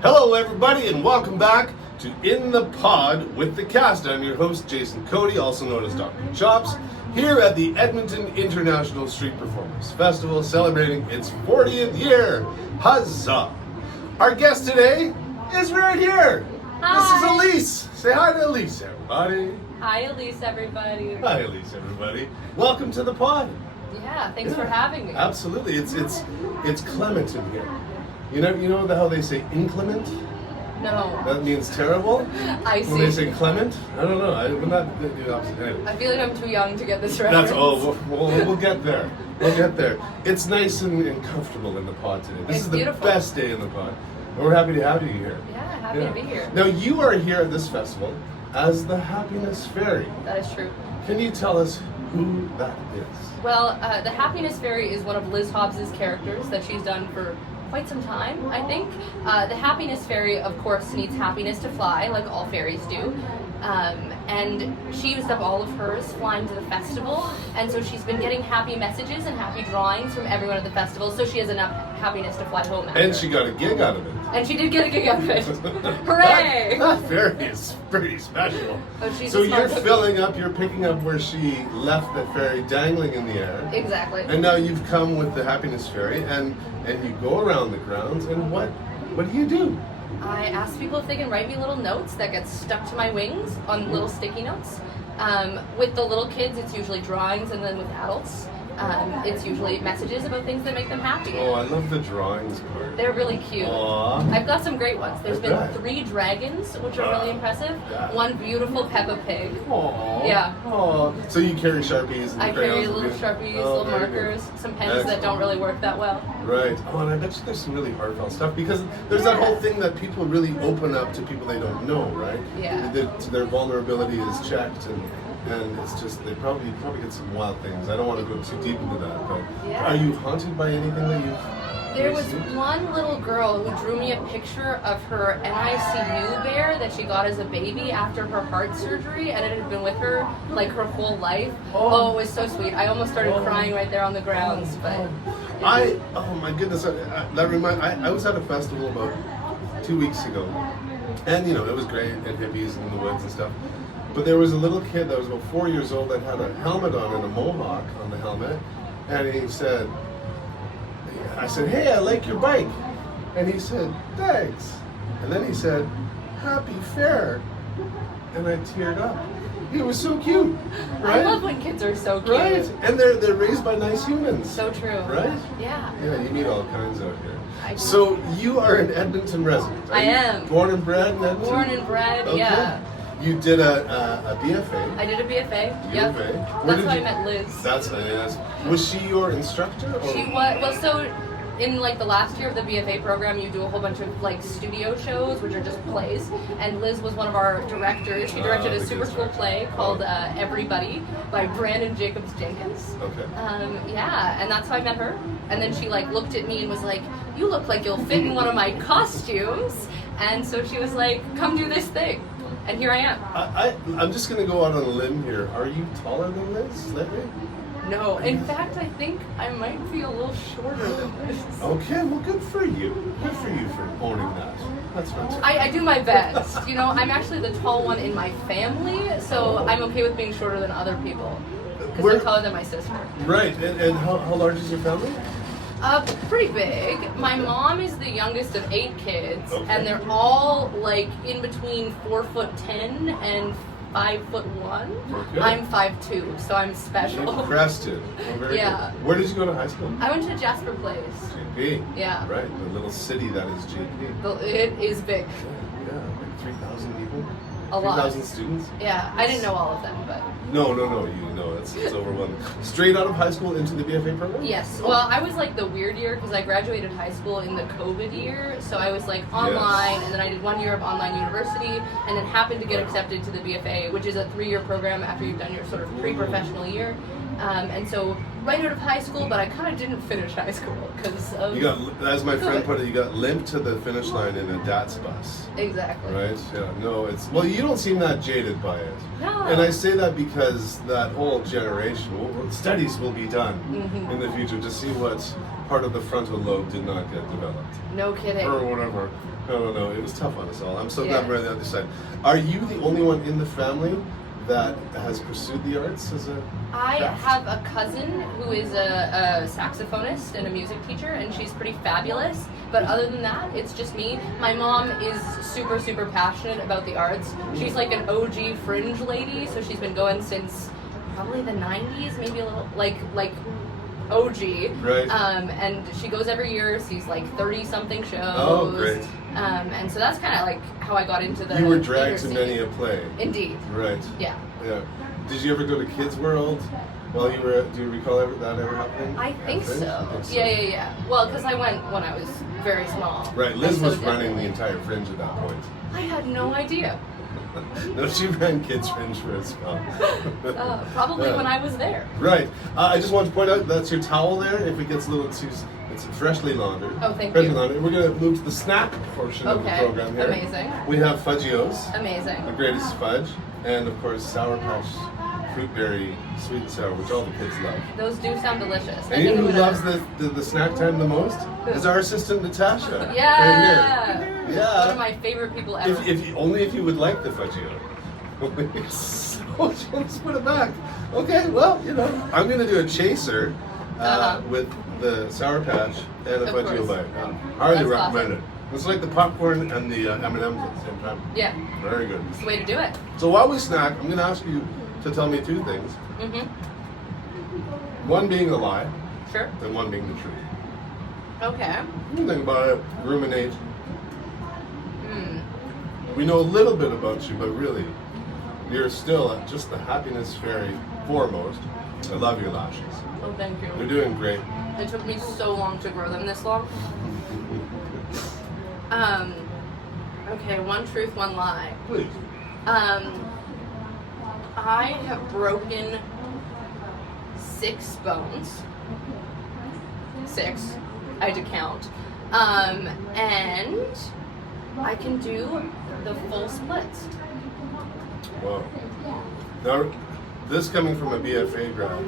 Hello everybody and welcome back to In the Pod with the Cast. I'm your host Jason Kodie, also known as Dr. Chops, here at the Edmonton International Street Performers Festival celebrating its 40th year. Huzzah! Our guest today is right here. Hi. This is Elyse. Say hi to Elyse, everybody. Hi, Elyse, everybody. Hi Elyse, everybody. Welcome to the pod. Yeah, thanks for having me. Absolutely. It's clement in here. You know how they say inclement? No. That means terrible? I see. When they say clement? I don't know. I would not do the opposite. Anyway. I feel like I'm too young to get this reference. We'll get there. We'll get there. It's nice and comfortable in the pod today. This is the beautiful. best day in the pod. And we're happy to have you here. Yeah, happy to be here. Now, you are here at this festival as the Happiness Fairy. That is true. Can you tell us who that is? Well, the Happiness Fairy is one of Liz Hobbs's characters that she's done for quite some time, I think. The Happiness Fairy, of course, needs happiness to fly, like all fairies do. And she used up all of hers flying to the festival, and so she's been getting happy messages and happy drawings from everyone at the festival, so she has enough happiness to fly home after. And she got a gig out of it. And she did get a gig out of it. Hooray! That fairy is pretty special. Oh, she's So a smart you're picking up where she left the fairy dangling in the air. Exactly. And now you've come with the Happiness Fairy, and you go around the grounds, and what do you do? I ask people if they can write me little notes that get stuck to my wings on little sticky notes. With the little kids, it's usually drawings, and then with adults, it's usually messages about things that make them happy. Oh, I love the drawings part. They're really cute. Aww. I've got some great ones. There's been 3 dragons, which are really impressive. Yeah. One beautiful Peppa Pig. Aww. Yeah. Aww. So you carry Sharpies and I crayons? carry little Sharpies, little very markers, good. some pens that don't really work that well. Right. Oh, and I bet you there's some really heartfelt stuff because there's that whole thing that people really open up to people they don't know, right? Yeah. Their vulnerability is checked, and it's just they probably get some wild things. I don't want to go too deep into that, but are you haunted by anything that you've? There was one little girl who drew me a picture of her NICU bear that she got as a baby after her heart surgery, and it had been with her like her whole life. Oh, it was so sweet. I almost started crying right there on the grounds, but Oh my goodness, I was at a festival about 2 weeks ago, and it was great, and hippies in the woods and stuff. But there was a little kid that was about 4 years old that had a helmet on and a mohawk on the helmet, and he said, I said, "Hey, I like your bike," and he said, "Thanks," and then he said, "Happy fair," and I teared up. He was so cute, right? I love when kids are so cute. Right, and they're raised by nice humans. So true. Right? Yeah. Yeah, you meet all kinds out here. I do. So you are an Edmonton resident. I am. Born and bred in Edmonton? Born and bred, Okay. yeah. You did a BFA. I did a BFA. Yep. Where That's did how I you- met Liz. That's nice. Was she your instructor? Or? She was, well, so in like the last year of the BFA program, you do a whole bunch of like studio shows, which are just plays. And Liz was one of our directors. She directed a super cool play called Everybody by Brandon Jacobs Jenkins. Okay. Yeah, and that's how I met her. And then she like looked at me and was like, "You look like you'll fit in one of my costumes." And so she was like, "Come do this thing." And here I am. I'm just going to go out on a limb here. Are you taller than Liz slightly? No, in fact, I think I might be a little shorter than this. Okay, well, good for you. Good for you for owning that. That's fantastic. I do my best. I'm actually the tall one in my family, so I'm okay with being shorter than other people. Because I'm taller than my sister. Right, and how large is your family? Pretty big. My mom is the youngest of 8 kids, Okay. and they're all like in between 4'10" and 5'1". Okay. I'm 5'2", so I'm special. Crested. Oh, very Yeah. good. Where did you go to high school? I went to Jasper Place. JP. Yeah. Right, the little city that is JP. It is big. Yeah, like 3,000 people. A lot. 3,000 students. Yeah, I didn't know all of them, but No, you know, it's overwhelming. Straight out of high school into the BFA program? yes. Well, I was like the weird year because I graduated high school in the COVID year, so I was like online, and then I did 1 year of online university, and then happened to get accepted to the BFA, which is a 3-year program after you've done your sort of pre-professional year. And so right out of high school, but I kind of didn't finish high school because of You got, as my friend COVID. put it, you got limped to the finish line in a DATS bus. Exactly. Right? Yeah. No, it's, well, you don't seem that jaded by it. No. And I say that because that whole generation, studies will be done in the future to see what part of the frontal lobe did not get developed. No kidding. Or whatever. I don't know. It was tough on us all. I'm so Yeah. glad we're on the other side. Are you the only one in the family that has pursued the arts as a I craft? have a cousin who is a saxophonist and a music teacher, and she's pretty fabulous. But other than that, it's just me. My mom is super, super passionate about the arts. She's like an OG fringe lady, so she's been going since probably the 90s, maybe a little, like OG. Right. And she goes every year, sees like 30-something shows. Oh, great. And so that's kind of like how I got into the You were dragged theater to many scene. a play. Indeed. Right. Yeah. Yeah. Did you ever go to Kids World while you were? Do you recall that ever happening? I think Fringe? so. I think so. Yeah. Well, because I went when I was very small. Right. Liz And so was running the definitely- entire Fringe at that point. I had no idea. No, she ran Kids Fringe for a spell. Probably Yeah. when I was there. Right. I just want to point out that's your towel there. If it gets a little too, it's freshly laundered. Oh, thank freshly you. Laundered. We're going to move to the snack portion of the Okay, program here. amazing. We have Fudgios, Amazing. the greatest fudge, and of course Sour Patch Fruit Berry Sweet and Sour, which all the kids love. Those do sound delicious. And you know who would loves ever- the snack time the most? Who? Is our assistant Natasha. Yeah. Right here. Yeah. One of my favorite people ever. If you would like the Fudgio. So let's put it back. Okay, well, I'm going to do a chaser with the Sour Patch and a Of Fudgio course. bite. Highly That's recommend awesome. it. It's like the popcorn and the M&Ms at the same time. Yeah, Very good. it's the way to do it. So while we snack, I'm going to ask you to tell me two things. One being a lie, Sure. and one being the truth. Okay. You can think about it, ruminate. Hmm. We know a little bit about you, but really, you're still just the happiness fairy foremost. I love your lashes. Oh, thank You're you. doing great. It took me so long to grow them this long. Okay, one truth, one lie. Please. I have broken 6 bones. 6. I had to count. And I can do the full splits. Whoa. Now, this coming from a BFA grad,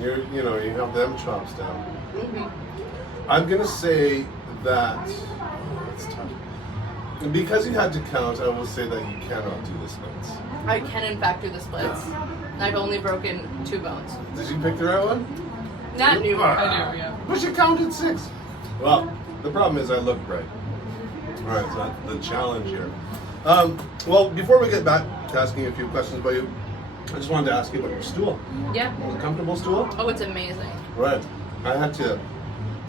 you have them chops down. I'm gonna say that it's tough. Because you had to count, I will say that you cannot do the splits. I can in fact do the splits. I've only broken 2 bones. Did you pick the right one? Not new. Ah. I do, yeah. But you counted 6. Well, the problem is I look bright. All right, so that's the challenge here. Well, before we get back to asking a few questions about you, I just wanted to ask you about your stool. Yeah. Was it a comfortable stool? Oh, it's amazing. Right. I had to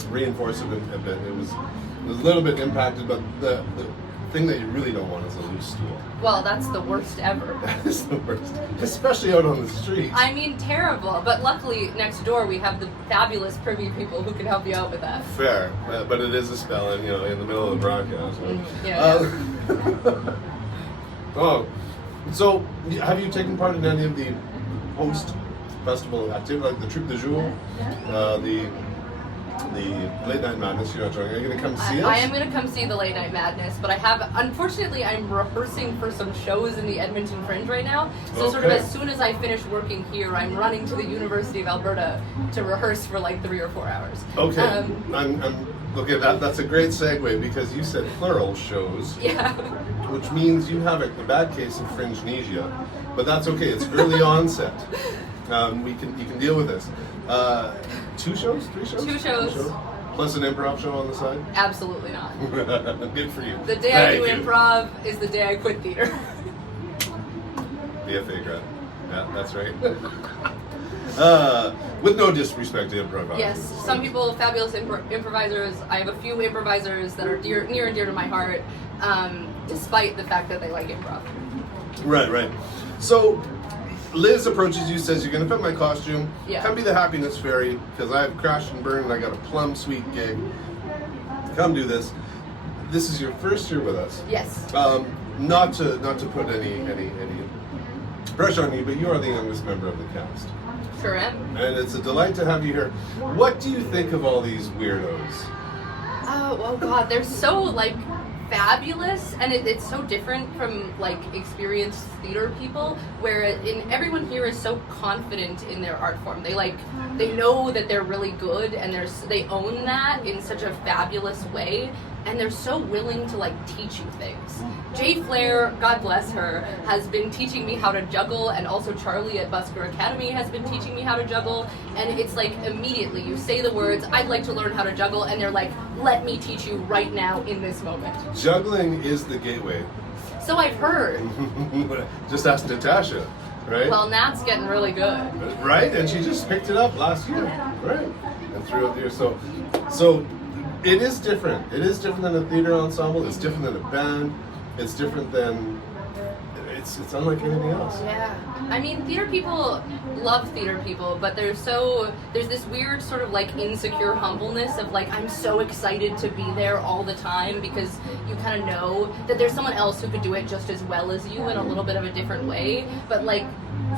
reinforce it a bit. It was a little bit impacted, but the thing that you really don't want is a loose stool. Well, that's the worst ever. That is the worst, especially out on the street. I mean, terrible. But luckily, next door we have the fabulous privy people who can help you out with that. Fair, but it is a spell, and in the middle of the broadcast. Right? Yeah. Oh, so have you taken part in any of the post-festival activity, like the Trip de Jour, the Late Night Madness? You're not joining. Are you going to come see us? I am going to come see the Late Night Madness, but unfortunately, I'm rehearsing for some shows in the Edmonton Fringe right now. So sort of Okay. as soon as I finish working here, I'm running to the University of Alberta to rehearse for like 3 or 4 hours. Okay, okay. That's a great segue because you said plural shows, Yeah. which means you have a bad case of fringe-nesia, but that's okay. It's early onset. You can deal with this. 2 shows, 3 shows, 2 shows. plus an improv show on the side. Absolutely not. Good for you. The day I do Thank you. improv is the day I quit theater. BFA grad. Yeah, that's right. With no disrespect to improv. Yes, obviously. some people, fabulous improvisers. I have a few improvisers that are near and dear to my heart, despite the fact that they like improv. Right. So, Liz approaches you, says, "You're going to fit my costume. Yeah. Come be the happiness fairy, because I have crashed and burned and I got a plum sweet gig. Come do this. This is your first year with us. Yes. Not to put any pressure on you, but you are the youngest member of the cast. Sure am. And it's a delight to have you here. What do you think of all these weirdos? Oh God, they're so like fabulous, and it's so different from like experienced theater people, where everyone here is so confident in their art form. They know that they're really good, and they own that in such a fabulous way, and they're so willing to like teach you things. Jay Flair, God bless her, has been teaching me how to juggle, and also Charlie at Busker Academy has been teaching me how to juggle, and it's like immediately you say the words, I'd like to learn how to juggle, and they're like, let me teach you right now in this moment. Juggling is the gateway. So I've heard. Just ask Natasha, right? Well, Nat's getting really good. Right, and she just picked it up last year, right? And throughout the year, so it is different. It is different than a theater ensemble. It's different than a band. It's different than. It's unlike anything else. Yeah, I mean, theater people love theater people, but there's this weird sort of like insecure humbleness of like, I'm so excited to be there all the time, because you kind of know that there's someone else who could do it just as well as you in a little bit of a different way. But like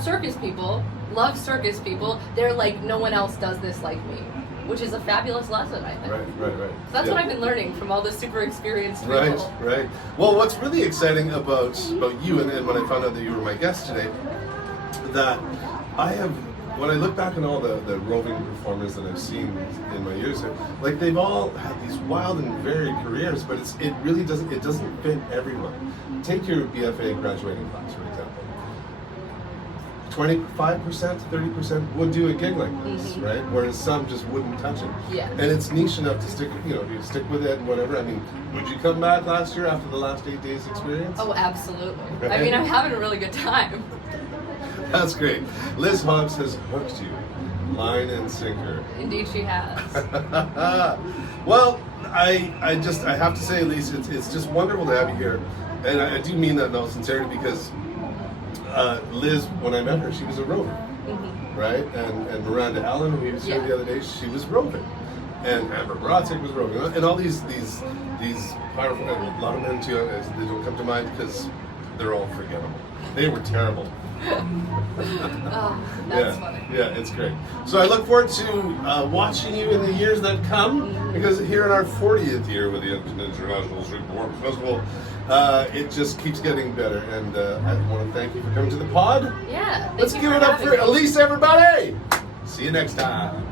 circus people love circus people. They're like, no one else does this like me, which is a fabulous lesson, I think. Right. So that's what I've been learning from all the super experienced people. Right. Well, what's really exciting about you, and when I found out that you were my guest today, that when I look back on all the roving performers that I've seen in my years, like they've all had these wild and varied careers, but it really doesn't fit everyone. Take your BFA graduating class, for example. 25%, 30% would do a gig like this, right? Whereas some just wouldn't touch it. Yeah. And it's niche enough to stick, you stick with it and whatever. I mean, would you come back last year after the last 8 days experience? Oh, absolutely. Right? I mean, I'm having a really good time. That's great. Liz Hobbs has hooked you, line and sinker. Indeed, she has. Well, I have to say, Elyse, it's just wonderful to have you here. And I do mean that in all sincerity, because Liz, when I met her, she was a rover, right? And Miranda Allen, who we was here the other day, she was roving. And Amber Brodzick was roving. And all these powerful, a lot of men too, they don't come to mind because they're all forgettable. They were terrible. Oh, that's funny. Yeah, it's great. So I look forward to watching you in the years that come, because here in our 40th year with the Edmonton International Street Performance Festival, it just keeps getting better. And I want to thank you for coming to the pod. Yeah. Let's give it up for Elyse, everybody. See you next time.